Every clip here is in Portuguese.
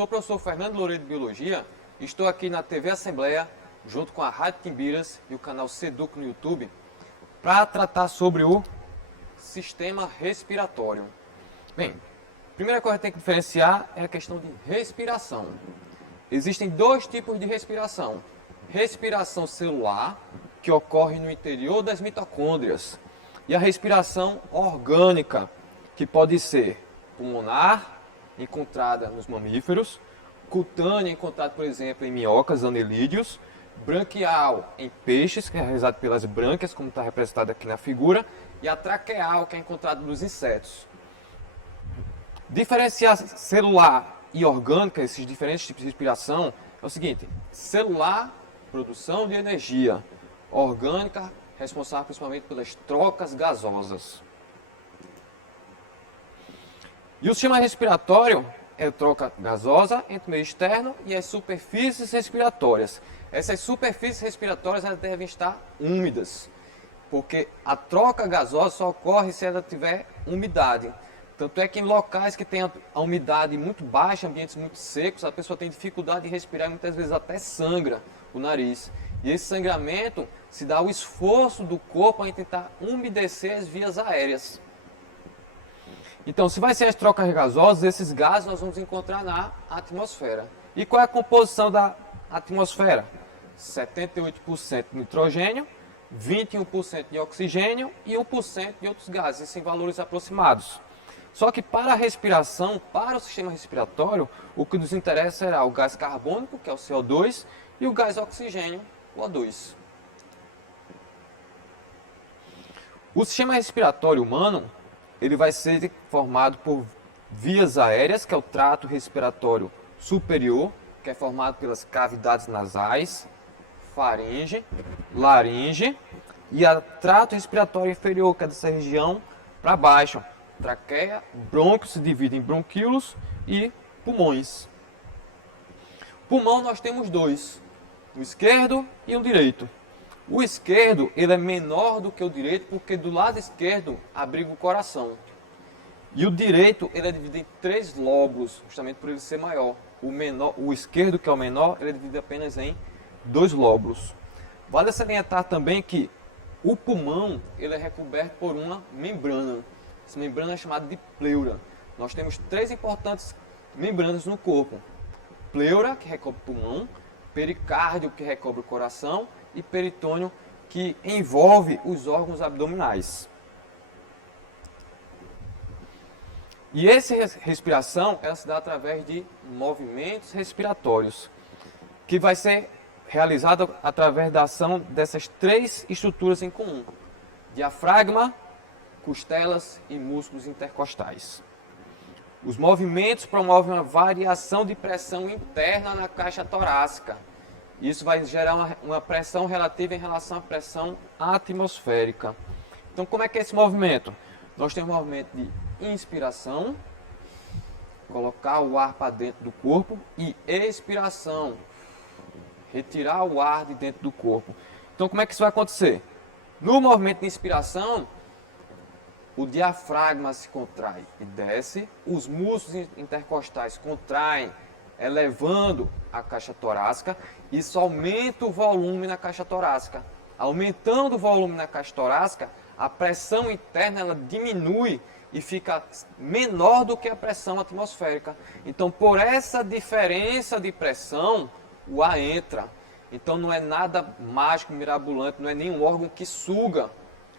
sou o professor Fernando Loureiro de Biologia, estou aqui na TV Assembleia, junto com a Rádio Timbiras e o canal Seduc no YouTube, para tratar sobre o sistema respiratório. Bem, a primeira coisa que tem que diferenciar é a questão de respiração. Existem dois tipos de respiração. Respiração celular, que ocorre no interior das mitocôndrias, e a respiração orgânica, que pode ser pulmonar, encontrada nos mamíferos, cutânea, encontrada, por exemplo, em minhocas, anelídeos, branquial em peixes, que é realizado pelas brânquias, como está representado aqui na figura, e a traqueal, que é encontrada nos insetos. Diferenciar celular e orgânica, esses diferentes tipos de respiração, é o seguinte: celular, produção de energia; orgânica, responsável principalmente pelas trocas gasosas. E o sistema respiratório é a troca gasosa entre o meio externo e as superfícies respiratórias. Essas superfícies respiratórias elas devem estar úmidas, porque a troca gasosa só ocorre se ela tiver umidade. Tanto é que em locais que tem a umidade muito baixa, ambientes muito secos, a pessoa tem dificuldade de respirar e muitas vezes até sangra o nariz. E esse sangramento se dá ao esforço do corpo em tentar umedecer as vias aéreas. Então, se vai ser as trocas gasosas, esses gases nós vamos encontrar na atmosfera. E qual é a composição da atmosfera? 78% de nitrogênio, 21% de oxigênio e 1% de outros gases, isso em valores aproximados. Só que para a respiração, para o sistema respiratório, o que nos interessa será o gás carbônico, que é o CO2, e o gás oxigênio, o O2. O sistema respiratório humano, ele vai ser formado por vias aéreas, que é o trato respiratório superior, que é formado pelas cavidades nasais, faringe, laringe, e o trato respiratório inferior, que é dessa região para baixo. Traqueia, brônquios se dividem em bronquíolos e pulmões. Pulmão nós temos dois, o esquerdo e o direito. O esquerdo ele é menor do que o direito porque do lado esquerdo abriga o coração. E o direito ele é dividido em 3 lóbulos, justamente por ele ser maior. O esquerdo, que é o menor, ele é dividido apenas em 2 lóbulos. Vale salientar também que o pulmão ele é recoberto por uma membrana. Essa membrana é chamada de pleura. Nós temos 3 importantes membranas no corpo: pleura, que recobre o pulmão; pericárdio, que recobre o coração; e peritônio, que envolve os órgãos abdominais. E essa respiração ela se dá através de movimentos respiratórios, que vai ser realizado através da ação dessas 3 estruturas em comum: diafragma, costelas e músculos intercostais. Os movimentos promovem uma variação de pressão interna na caixa torácica. Isso vai gerar uma pressão relativa em relação à pressão atmosférica. Então, como é que é esse movimento? Nós temos um movimento de inspiração, colocar o ar para dentro do corpo, e expiração, retirar o ar de dentro do corpo. Então, como é que isso vai acontecer? No movimento de inspiração, o diafragma se contrai e desce, os músculos intercostais contraem, elevando a caixa torácica. Isso aumenta o volume na caixa torácica. Aumentando o volume na caixa torácica, a pressão interna ela diminui e fica menor do que a pressão atmosférica. Então, por essa diferença de pressão, o ar entra. Então, não é nada mágico, mirabolante, não é nenhum órgão que suga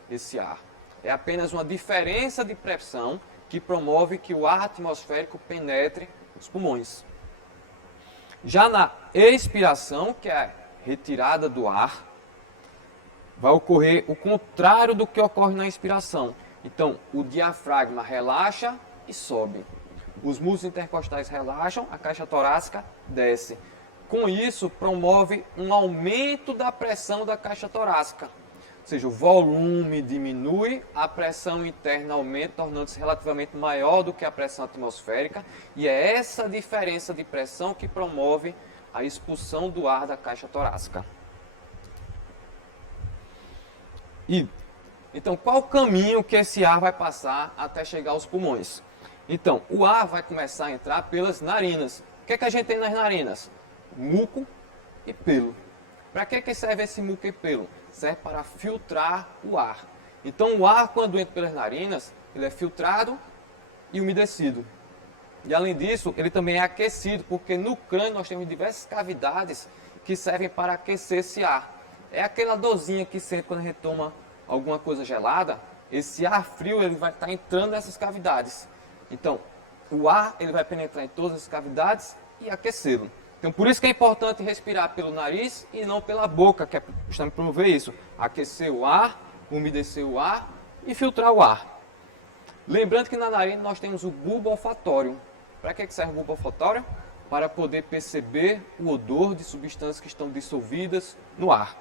esse ar. É apenas uma diferença de pressão que promove que o ar atmosférico penetre os pulmões. Já na expiração, que é a retirada do ar, vai ocorrer o contrário do que ocorre na inspiração. Então, o diafragma relaxa e sobe. Os músculos intercostais relaxam, a caixa torácica desce. Com isso, promove um aumento da pressão da caixa torácica. Ou seja, o volume diminui, a pressão interna aumenta, tornando-se relativamente maior do que a pressão atmosférica. E é essa diferença de pressão que promove a expulsão do ar da caixa torácica. Então, qual o caminho que esse ar vai passar até chegar aos pulmões? Então, o ar vai começar a entrar pelas narinas. que é que a gente tem nas narinas? Muco e pelo. Para que serve esse muco e pelo? Serve para filtrar o ar. Então o ar, quando entra pelas narinas, ele é filtrado e umedecido. E além disso, ele também é aquecido, porque no crânio nós temos diversas cavidades que servem para aquecer esse ar. É aquela dorzinha que sente quando a gente toma alguma coisa gelada, esse ar frio ele vai estar entrando nessas cavidades. Então, o ar ele vai penetrar em todas as cavidades e aquecê-lo. Então, por isso que é importante respirar pelo nariz e não pela boca, que é justamente promover isso. Aquecer o ar, umedecer o ar e filtrar o ar. Lembrando que na narina nós temos o bulbo olfatório. Para que serve o bulbo olfatório? Para poder perceber o odor de substâncias que estão dissolvidas no ar.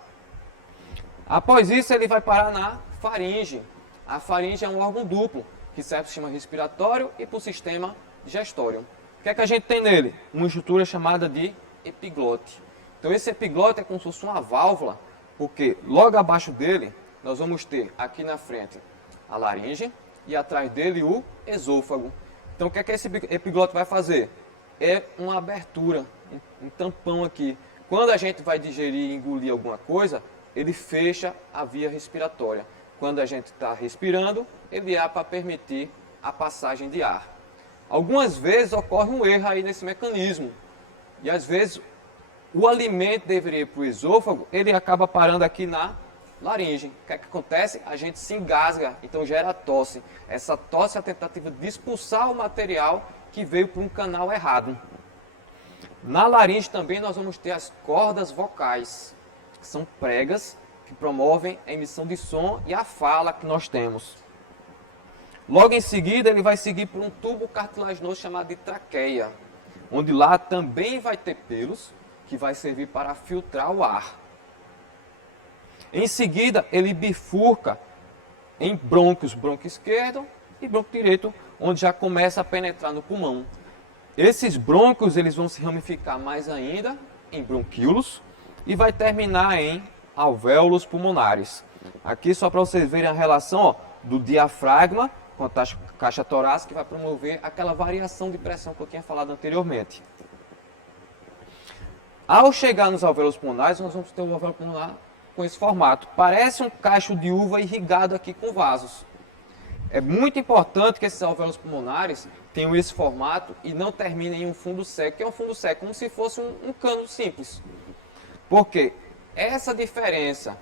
Após isso, ele vai parar na faringe. A faringe é um órgão duplo, que serve para o sistema respiratório e para o sistema digestório. O que é que a gente tem nele? Uma estrutura chamada de epiglote. Então esse epiglote é como se fosse uma válvula, porque logo abaixo dele nós vamos ter aqui na frente a laringe e atrás dele o esôfago. Então o que é que esse epiglote vai fazer? É uma abertura, um tampão aqui. Quando a gente vai digerir e engolir alguma coisa, ele fecha a via respiratória. Quando a gente está respirando, ele abre para permitir a passagem de ar. Algumas vezes ocorre um erro aí nesse mecanismo. E às vezes o alimento deveria ir para o esôfago, ele acaba parando aqui na laringe. O que é que acontece? A gente se engasga, então gera tosse. Essa tosse é a tentativa de expulsar o material que veio por um canal errado. Na laringe também nós vamos ter as cordas vocais, que são pregas que promovem a emissão de som e a fala que nós temos. Logo em seguida, ele vai seguir por um tubo cartilaginoso chamado de traqueia, onde lá também vai ter pelos, que vai servir para filtrar o ar. Em seguida, ele bifurca em brônquios, bronquio esquerdo e brônquio direito, onde já começa a penetrar no pulmão. Esses brônquios eles vão se ramificar mais ainda em bronquíolos e vai terminar em alvéolos pulmonares. Aqui só para vocês verem a relação do diafragma com a caixa torácica, que vai promover aquela variação de pressão que eu tinha falado anteriormente. Ao chegar nos alvéolos pulmonares, nós vamos ter um alvéolo pulmonar com esse formato. Parece um cacho de uva irrigado aqui com vasos. É muito importante que esses alvéolos pulmonares tenham esse formato e não terminem em um fundo seco, que é um fundo seco como se fosse um cano simples. Porque essa diferença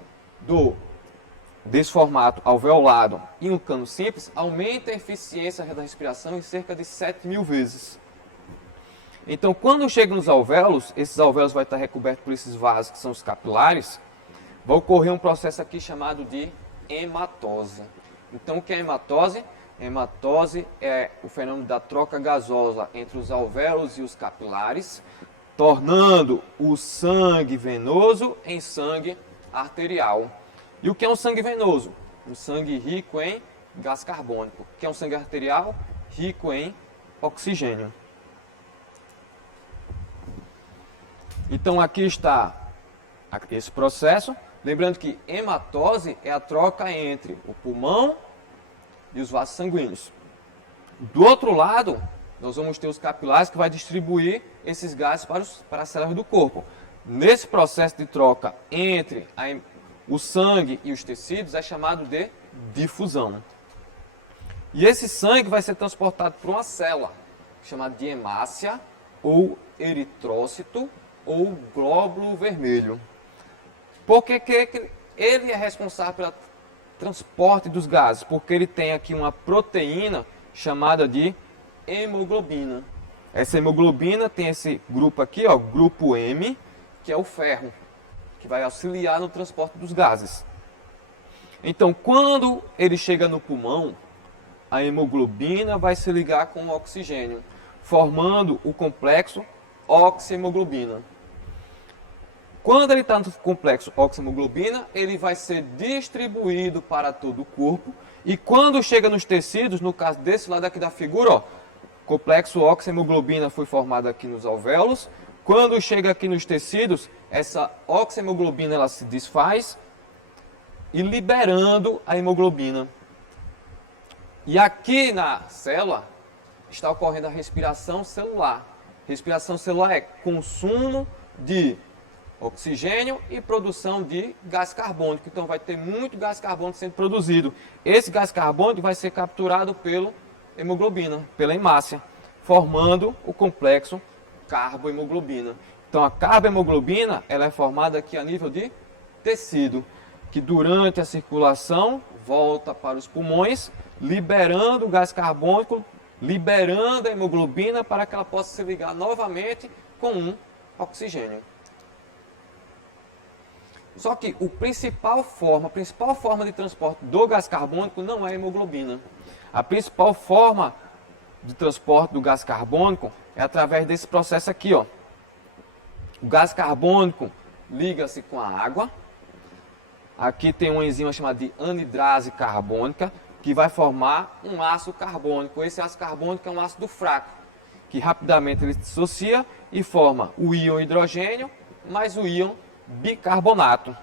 desse formato alveolado e um cano simples aumenta a eficiência da respiração em cerca de 7.000 vezes. Então, quando chega nos alvéolos, esses alvéolos vão estar recobertos por esses vasos que são os capilares, vai ocorrer um processo aqui chamado de hematose. Então, o que é hematose? Hematose é o fenômeno da troca gasosa entre os alvéolos e os capilares, tornando o sangue venoso em sangue arterial. E o que é um sangue venoso? Um sangue rico em gás carbônico. O que é um sangue arterial? Rico em oxigênio. Então aqui está esse processo. Lembrando que hematose é a troca entre o pulmão e os vasos sanguíneos. Do outro lado, nós vamos ter os capilares que vai distribuir esses gases para as células do corpo. Nesse processo de troca entre o sangue e os tecidos é chamado de difusão. E esse sangue vai ser transportado por uma célula, chamada de hemácia, ou eritrócito, ou glóbulo vermelho. Porque ele é responsável pelo transporte dos gases? Porque ele tem aqui uma proteína chamada de hemoglobina. Essa hemoglobina tem esse grupo aqui, grupo M, que é o ferro, que vai auxiliar no transporte dos gases. Então, quando ele chega no pulmão, a hemoglobina vai se ligar com o oxigênio, formando o complexo oxi-hemoglobina. Quando ele está no complexo oxi-hemoglobina, ele vai ser distribuído para todo o corpo. E quando chega nos tecidos, no caso desse lado aqui da figura, complexo oxi-hemoglobina foi formado aqui nos alvéolos. Quando chega aqui nos tecidos, essa oxi-hemoglobina ela se desfaz e liberando a hemoglobina. E aqui na célula está ocorrendo a respiração celular. Respiração celular é consumo de oxigênio e produção de gás carbônico. Então vai ter muito gás carbônico sendo produzido. Esse gás carbônico vai ser capturado pela hemoglobina, pela hemácia, formando o complexo carbohemoglobina. Então a carbohemoglobina ela é formada aqui a nível de tecido, que durante a circulação volta para os pulmões, liberando o gás carbônico, liberando a hemoglobina para que ela possa se ligar novamente com um oxigênio. Só que a principal forma de transporte do gás carbônico não é a hemoglobina. A principal forma de transporte do gás carbônico é através desse processo aqui, ó. O gás carbônico liga-se com a água. Aqui tem uma enzima chamada de anidrase carbônica, que vai formar um ácido carbônico. Esse ácido carbônico é um ácido fraco, que rapidamente ele se dissocia e forma o íon hidrogênio mais o íon bicarbonato.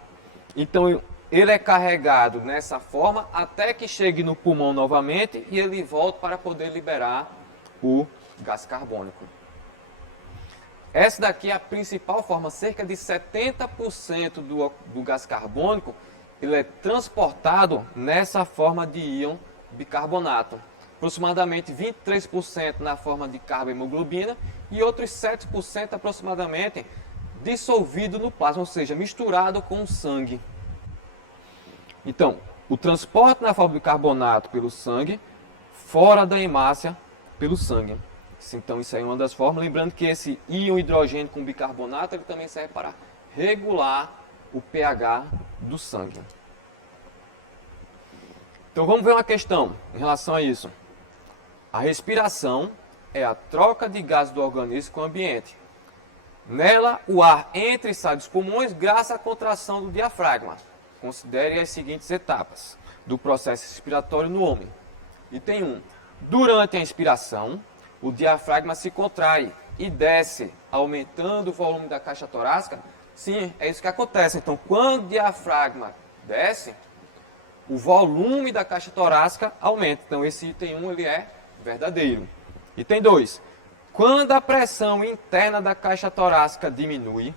Então ele é carregado nessa forma até que chegue no pulmão novamente e ele volta para poder liberar o gás carbônico. Essa daqui é a principal forma, cerca de 70% do gás carbônico ele é transportado nessa forma de íon bicarbonato. Aproximadamente 23% na forma de carbohemoglobina e outros 7% aproximadamente dissolvido no plasma, ou seja, misturado com o sangue. Então, o transporte na forma de carbonato pelo sangue, fora da hemácia pelo sangue. Então, isso aí é uma das formas. Lembrando que esse íon hidrogênio com bicarbonato ele também serve para regular o pH do sangue. Então, vamos ver uma questão em relação a isso. A respiração é a troca de gases do organismo com o ambiente. Nela, o ar entra e sai dos pulmões graças à contração do diafragma. Considere as seguintes etapas do processo respiratório no homem. Item 1. Durante a inspiração, o diafragma se contrai e desce, aumentando o volume da caixa torácica. Sim, é isso que acontece. Então, quando o diafragma desce, o volume da caixa torácica aumenta. Então, esse item 1 ele é verdadeiro. Item 2. Quando a pressão interna da caixa torácica diminui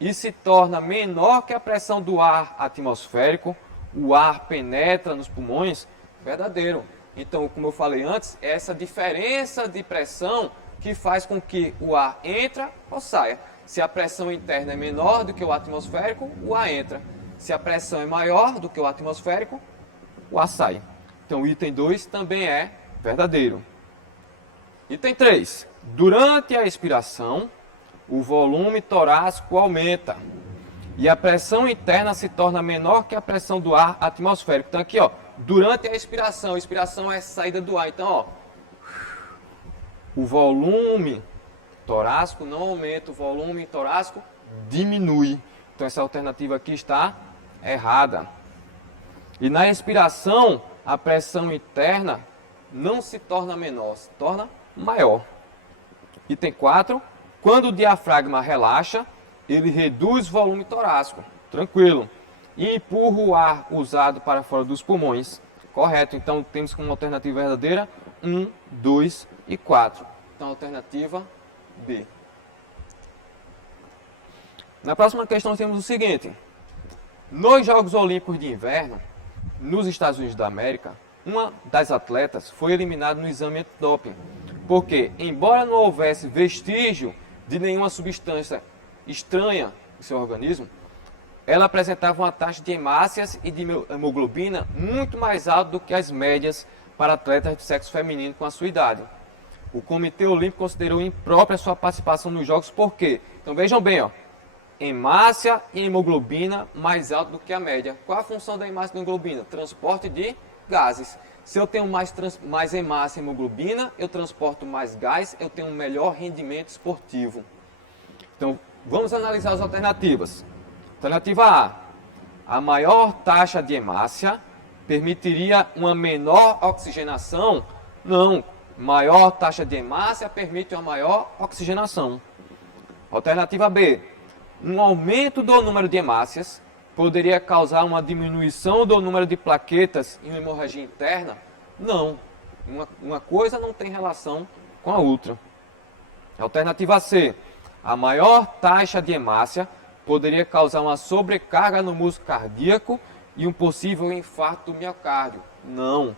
e se torna menor que a pressão do ar atmosférico, o ar penetra nos pulmões, verdadeiro. Então, como eu falei antes, é essa diferença de pressão que faz com que o ar entra ou saia. Se a pressão interna é menor do que o atmosférico, o ar entra. Se a pressão é maior do que o atmosférico, o ar sai. Então, o item 2 também é verdadeiro. Item 3. Durante a expiração, o volume torácico aumenta e a pressão interna se torna menor que a pressão do ar atmosférico. Então aqui, ó, durante a expiração é saída do ar. Então, ó, o volume torácico não aumenta, o volume torácico diminui. Então essa alternativa aqui está errada. E na expiração, a pressão interna não se torna menor, se torna maior. Item 4. Quando o diafragma relaxa, ele reduz o volume torácico, tranquilo, e empurra o ar usado para fora dos pulmões. Correto, então temos como alternativa verdadeira 1, 2 e 4. Então, alternativa B. Na próxima questão temos o seguinte. Nos Jogos Olímpicos de Inverno, nos Estados Unidos da América, uma das atletas foi eliminada no exame antidoping, porque, embora não houvesse vestígio de nenhuma substância estranha em seu organismo, ela apresentava uma taxa de hemácias e de hemoglobina muito mais alta do que as médias para atletas de sexo feminino com a sua idade. O Comitê Olímpico considerou imprópria sua participação nos Jogos, por quê? Então vejam bem, ó, hemácia e hemoglobina mais alta do que a média. Qual a função da hemácia e da hemoglobina? Transporte de gases. Se eu tenho mais hemácia e hemoglobina, eu transporto mais gás, eu tenho um melhor rendimento esportivo. Então, vamos analisar as alternativas. Alternativa A maior taxa de hemácia permitiria uma menor oxigenação? Não, maior taxa de hemácia permite uma maior oxigenação. Alternativa B, um aumento do número de hemácias poderia causar uma diminuição do número de plaquetas em uma hemorragia interna? Não. Uma coisa não tem relação com a outra. Alternativa C. A maior taxa de hemácia poderia causar uma sobrecarga no músculo cardíaco e um possível infarto do miocárdio. Não.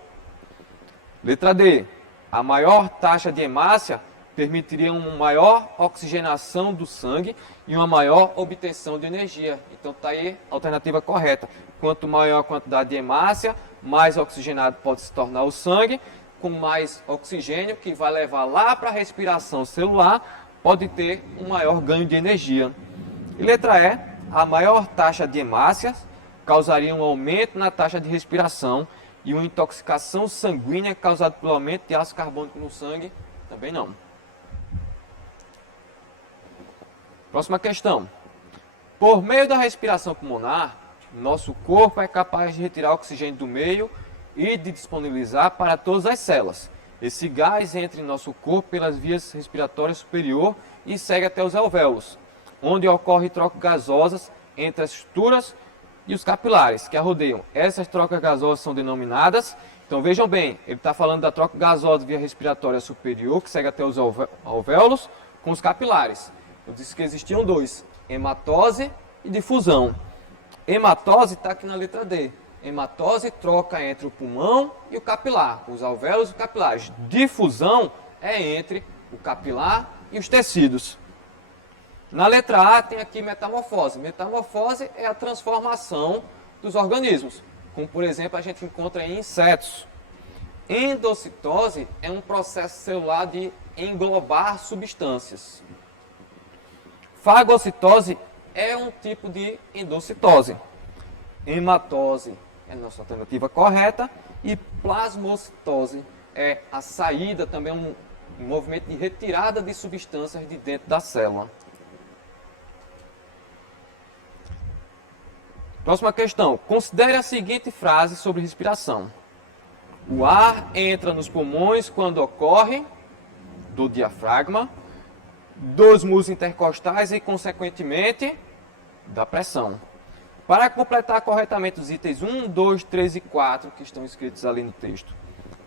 Letra D. A maior taxa de hemácia permitiria uma maior oxigenação do sangue e uma maior obtenção de energia. Então está aí a alternativa correta. Quanto maior a quantidade de hemácia, mais oxigenado pode se tornar o sangue, com mais oxigênio que vai levar lá para a respiração celular, pode ter um maior ganho de energia. E letra E, a maior taxa de hemácias causaria um aumento na taxa de respiração e uma intoxicação sanguínea causada pelo aumento de ácido carbônico no sangue, também não. Próxima questão. Por meio da respiração pulmonar, nosso corpo é capaz de retirar oxigênio do meio e de disponibilizar para todas as células. Esse gás entra em nosso corpo pelas vias respiratórias superior e segue até os alvéolos, onde ocorre trocas gasosas entre as estruturas e os capilares que a rodeiam. Essas trocas gasosas são denominadas, então vejam bem, ele está falando da troca gasosa via respiratória superior, que segue até os alvéolos, com os capilares. Eu disse que existiam dois, hematose e difusão. Hematose está aqui na letra D. Hematose troca entre o pulmão e o capilar, os alvéolos e os capilares. Difusão é entre o capilar e os tecidos. Na letra A tem aqui metamorfose. Metamorfose é a transformação dos organismos, como por exemplo a gente encontra em insetos. Endocitose é um processo celular de englobar substâncias. Fagocitose é um tipo de endocitose. Hematose é a nossa alternativa correta e plasmocitose é a saída, também um movimento de retirada de substâncias de dentro da célula. Próxima questão. Considere a seguinte frase sobre respiração. O ar entra nos pulmões quando ocorre do diafragma, dos músculos intercostais e, consequentemente, da pressão. Para completar corretamente os itens 1, 2, 3 e 4 que estão escritos ali no texto,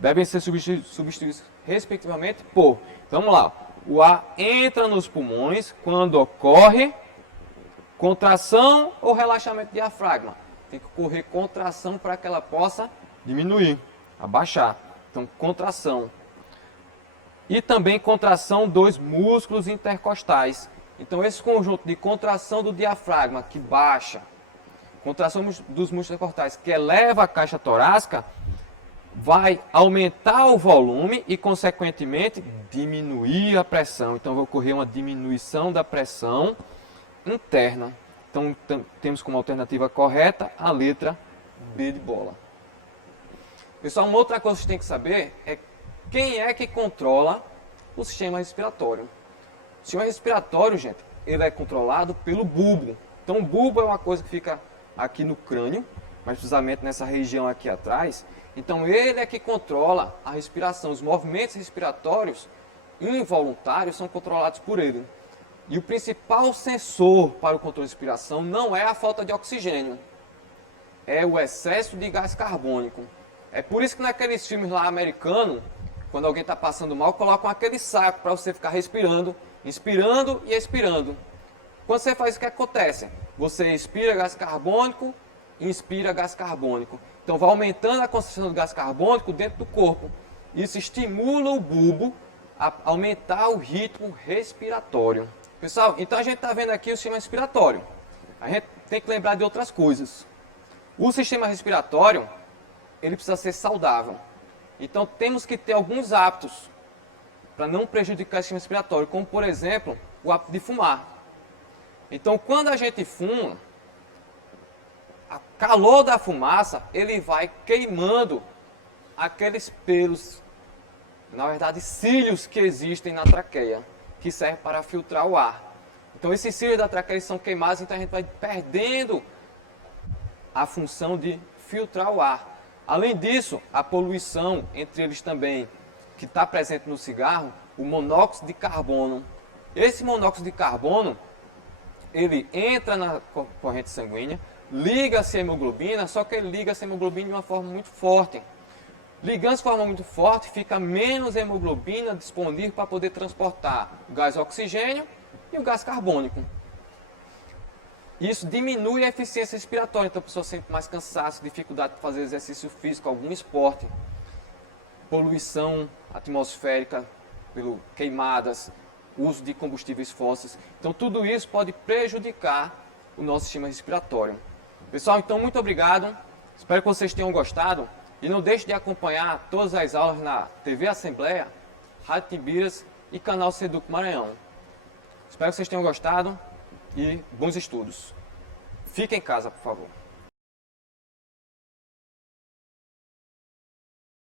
devem ser substituídos respectivamente por... Então, vamos lá. O ar entra nos pulmões quando ocorre contração ou relaxamento do diafragma. Tem que ocorrer contração para que ela possa diminuir, abaixar. Então, contração. E também contração dos músculos intercostais. Então, esse conjunto de contração do diafragma, que baixa, contração dos músculos intercostais, que eleva a caixa torácica, vai aumentar o volume e, consequentemente, diminuir a pressão. Então, vai ocorrer uma diminuição da pressão interna. Então, temos como alternativa correta a letra B de bola. Pessoal, uma outra coisa que você tem que saber é quem é que controla o sistema respiratório. O sistema respiratório, gente, ele é controlado pelo bulbo. Então, o bulbo é uma coisa que fica aqui no crânio, mais precisamente nessa região aqui atrás. Então, ele é que controla a respiração. Os movimentos respiratórios involuntários são controlados por ele. E o principal sensor para o controle de respiração não é a falta de oxigênio, é o excesso de gás carbônico. É por isso que naqueles filmes lá americanos, quando alguém está passando mal, colocam aquele saco para você ficar respirando, inspirando e expirando. Quando você faz isso, o que acontece? Você expira gás carbônico e inspira gás carbônico. Então vai aumentando a concentração do gás carbônico dentro do corpo. Isso estimula o bulbo a aumentar o ritmo respiratório. Pessoal, então a gente está vendo aqui o sistema respiratório. A gente tem que lembrar de outras coisas. O sistema respiratório, ele precisa ser saudável. Então temos que ter alguns hábitos para não prejudicar o sistema respiratório, como por exemplo, o hábito de fumar. Então quando a gente fuma, o calor da fumaça, ele vai queimando aqueles pelos, na verdade cílios que existem na traqueia, que serve para filtrar o ar. Então esses cílios da traqueia são queimados, então a gente vai perdendo a função de filtrar o ar. Além disso, a poluição, entre eles também, que está presente no cigarro, o monóxido de carbono. Esse monóxido de carbono, ele entra na corrente sanguínea, liga-se à hemoglobina, só que ele liga-se à hemoglobina de uma forma muito forte. Ligando de forma muito forte, fica menos hemoglobina disponível para poder transportar o gás oxigênio e o gás carbônico. Isso diminui a eficiência respiratória, então a pessoa sente mais cansaço, dificuldade de fazer exercício físico, algum esporte, poluição atmosférica, pelo queimadas, uso de combustíveis fósseis. Então tudo isso pode prejudicar o nosso sistema respiratório. Pessoal, então muito obrigado, espero que vocês tenham gostado e não deixe de acompanhar todas as aulas na TV Assembleia, Rádio Timbiras e canal Seduc Maranhão. Espero que vocês tenham gostado e bons estudos. Fiquem em casa, por favor.